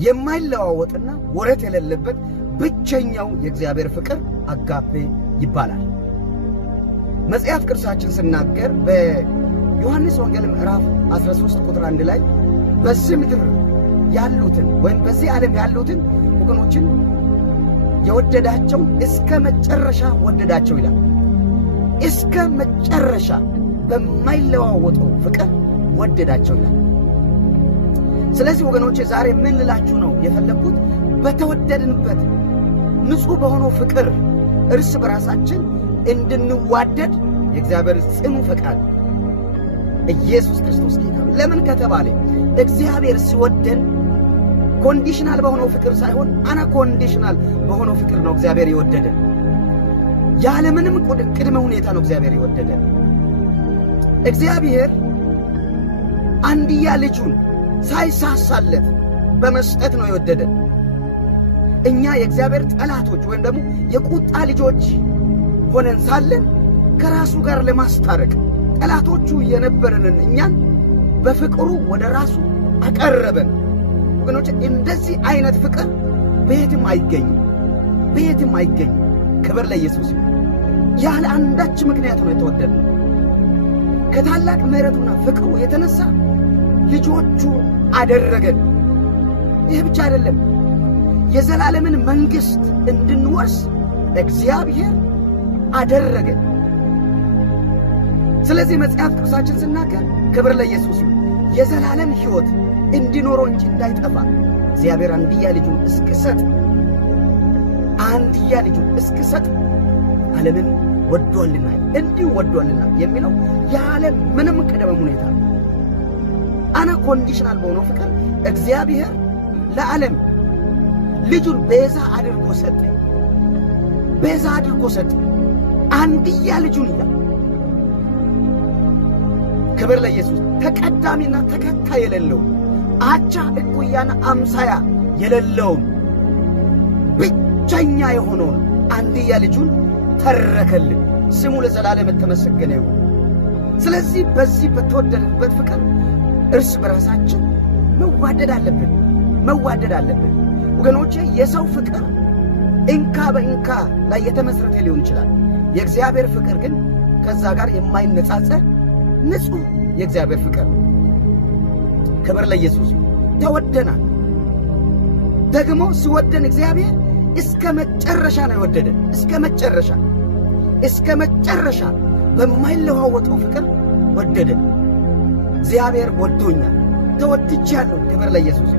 የማይለዋወጥና ወረት የሌለበት ብቸኛው የእግዚአብሔር ፍቅር አጋፔ ይባላል። መጽሐፍ ቅዱሳችን ሲናገር በዮሐንስ ወንጌል ምዕራፍ 13 ቁጥር 1 ላይ በዚህ ምድር ያሉትን ወይም በዚህ ዓለም ያሉትን ወገኖችን የወደዳቸው እስከ መጨረሻ ወደዳቸው ይላል። እስከ መጨረሻ በማይለዋወጠው ፍቅር ወደዳቸው ይላል። ስለዚህ ወገኖቼ ዛሬ ምን ልላችሁ ነው የፈለኩት? በተወደድንበት ንጹሕ በሆነው ፍቅር እርስ በራሳችን እንድንዋደድ የእግዚአብሔር ጽኑ ፈቃድ ኢየሱስ ክርስቶስ ጌታ። ለምን ከተባለ እግዚአብሔር ሲወደን ኮንዲሽናል በሆነው ፍቅር ሳይሆን አና ኮንዲሽናል በሆነው ፍቅር ነው እግዚአብሔር የወደደን። ያለምንም ቅድመ ሁኔታ ነው እግዚአብሔር የወደደን። እግዚአብሔር አንድያ ልጁን ሳይሳሳለት በመስጠት ነው የወደደን። እኛ የእግዚአብሔር ጠላቶች ወይም ደግሞ የቁጣ ልጆች ሆነን ሳለን ከራሱ ጋር ለማስታረቅ ጠላቶቹ የነበረንን እኛን በፍቅሩ ወደ ራሱ አቀረበን። ወገኖች እንደዚህ አይነት ፍቅር በየትም አይገኝም፣ በየትም አይገኝም። ክብር ለኢየሱስ ይሁን። ያለ አንዳች ምክንያት ነው የተወደድነው። ከታላቅ ምሕረቱና ፍቅሩ የተነሳ ልጆቹ አደረገን። ይህ ብቻ አይደለም፣ የዘላለምን መንግሥት እንድንወርስ እግዚአብሔር አደረገን። ስለዚህ መጽሐፍ ቅዱሳችን ሲናገር ክብር ለኢየሱስ ይሁን፣ የዘላለም ሕይወት እንዲኖረው እንጂ እንዳይጠፋ እግዚአብሔር አንድያ ልጁን እስክሰጥ ዓለምን ወዶአልና እንዲሁ ወዶአልና የሚለው ያለ ምንም ቅድመ ሁኔታ አና ኮንዲሽናል በሆነው ፍቅር እግዚአብሔር ለዓለም ልጁን ቤዛ አድርጎ ሰጠ። ቤዛ አድርጎ ሰጠ አንድያ ልጁን ይላል። ክብር ለኢየሱስ። ተቀዳሚና ተከታይ የሌለው አቻ እኩያና አምሳያ የሌለውን ብቸኛ የሆነውን አንድያ ልጁን ተረከልን። ስሙ ለዘላለም የተመሰገነ ይሁን። ስለዚህ በዚህ በተወደድንበት ፍቅር እርስ በራሳችን መዋደድ አለብን ወገኖቼ። የሰው ፍቅር እንካ በእንካ ላይ የተመሰረተ ሊሆን ይችላል። የእግዚአብሔር ፍቅር ግን ከዛ ጋር የማይነጻጸር ንጹሕ የእግዚአብሔር ፍቅር። ክብር ለኢየሱስ። ተወደናል። ደግሞ ሲወደን እግዚአብሔር እስከ መጨረሻ ነው የወደደን። እስከ መጨረሻ በማይለዋወጠው ፍቅር ወደደን። እግዚአብሔር ወዶኛል፣ ተወድጃለሁ። ክብር ለኢየሱስ።